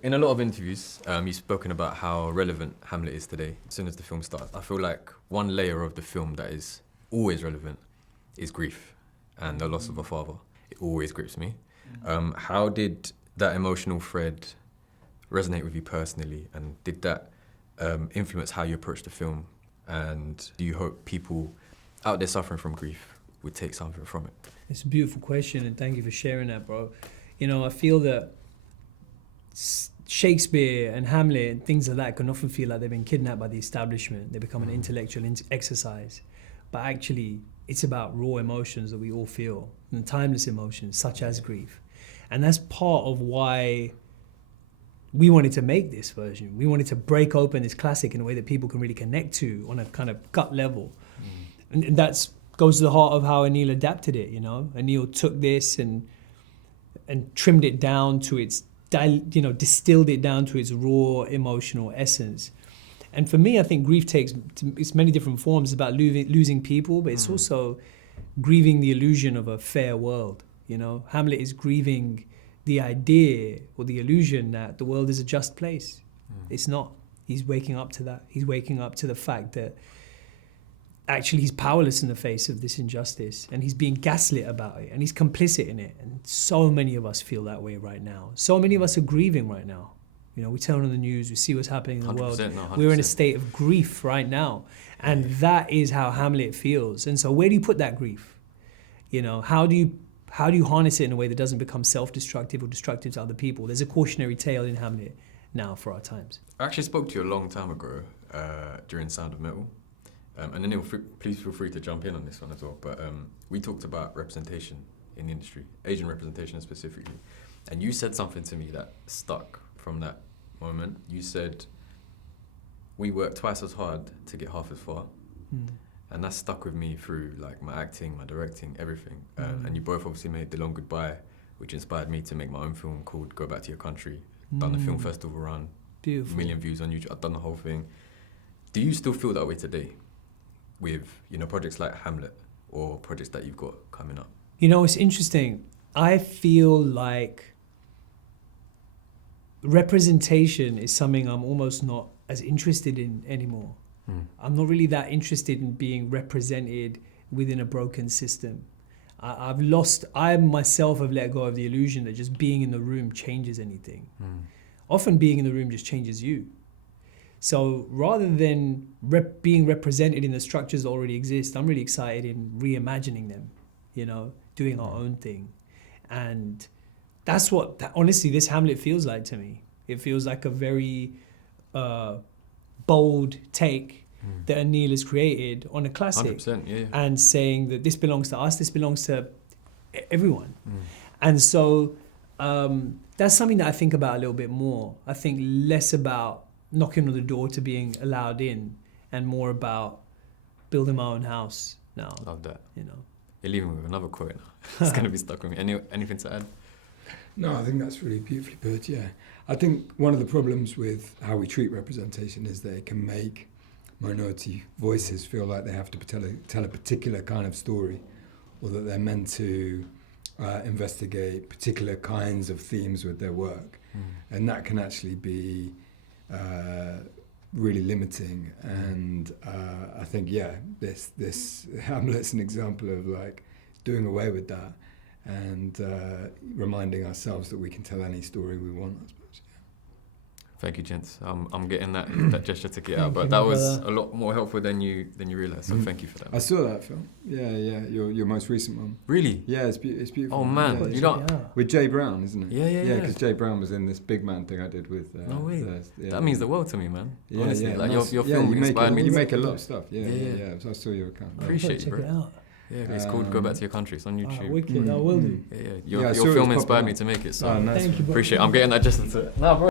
In a lot of interviews, you've spoken about how relevant Hamlet is today. As soon as the film starts, I feel like one layer of the film that is always relevant is grief and the loss of a father. It always grips me. How did that emotional thread resonate with you personally, and did that influence how you approach the film? And do you hope people out there suffering from grief would take something from it? It's a beautiful question, and thank you for sharing that, bro. You know, I feel that Shakespeare and Hamlet and things like that can often feel like they've been kidnapped by the establishment. They become an intellectual exercise. But actually, it's about raw emotions that we all feel, and timeless emotions, such as grief. And that's part of why we wanted to make this version. We wanted to break open this classic in a way that people can really connect to on a kind of gut level. And that's goes to the heart of how Aneil adapted it, you know? Aneil took this and trimmed it down to its, distilled it down to its raw emotional essence. And for me, I think grief takes it's many different forms. It's about losing people, but it's also grieving the illusion of a fair world, you know? Hamlet is grieving the idea or the illusion that the world is a just place. It's not. He's waking up to that. He's waking up to the fact that actually he's powerless in the face of this injustice, and he's being gaslit about it, and he's complicit in it. And so many of us feel that way right now. So many of us are grieving right now. You know, we turn on the news, we see what's happening in the world. No, we're in a state of grief right now. And that is how Hamlet feels. And so where do you put that grief? You know, how do you harness it in a way that doesn't become self-destructive or destructive to other people? There's a cautionary tale in Hamlet now for our times. I actually spoke to you a long time ago during Sound of Metal. And then please feel free to jump in on this one as well. But we talked about representation in the industry, Asian representation specifically. And you said something to me that stuck from that moment. You said, we work twice as hard to get half as far. And that stuck with me through like my acting, my directing, everything. And you both obviously made The Long Goodbye, which inspired me to make my own film called Go Back to Your Country. Done the film festival run, Beautiful. 1 million views on YouTube, I've done the whole thing. Do you still feel that way today with, you know, projects like Hamlet or projects that you've got coming up? You know, it's interesting. I feel like representation is something I'm almost not as interested in anymore. I'm not really that interested in being represented within a broken system. I myself have let go of the illusion that just being in the room changes anything. Often being in the room just changes you. So rather than being represented in the structures that already exist, I'm really excited in reimagining them, you know, doing our own thing. And that's what, honestly, this Hamlet feels like to me. It feels like a very bold take that Aneil has created on a classic. 100%, yeah. And saying that this belongs to us, this belongs to everyone. And so that's something that I think about a little bit more. I think less about knocking on the door to being allowed in, and more about building my own house now. Love that. You know. You're leaving me with another quote now. It's going to be stuck with me. Anything to add? No, I think that's really beautifully put, yeah. I think one of the problems with how we treat representation is that it can make minority voices feel like they have to tell a particular kind of story, or that they're meant to investigate particular kinds of themes with their work. And that can actually be really limiting. And I think, yeah, this Hamlet's an example of like doing away with that and reminding ourselves that we can tell any story we want, I suppose. Thank you, gents. I'm getting that gesture to get out, but that was a lot more helpful than you realised. So thank you for that. I saw that film. Yeah, your most recent one. Really? Yeah, it's beautiful. Oh man, yeah, you don't. With Jay Brown, isn't it? Yeah. Because Jay Brown was in this big man thing I did with. No way. That means the world to me, man. Yeah, honestly, yeah. like your film inspired me. You make a lot of stuff. Yeah. So I saw your account. Appreciate Check you, bro. it out. Yeah, it's called Go Back to Your Country. It's on YouTube. Wicked, I will do. Yeah. Your film inspired me to make it. So nice. Thank you, bro. Appreciate it. I'm getting that gesture to. Nah, bro.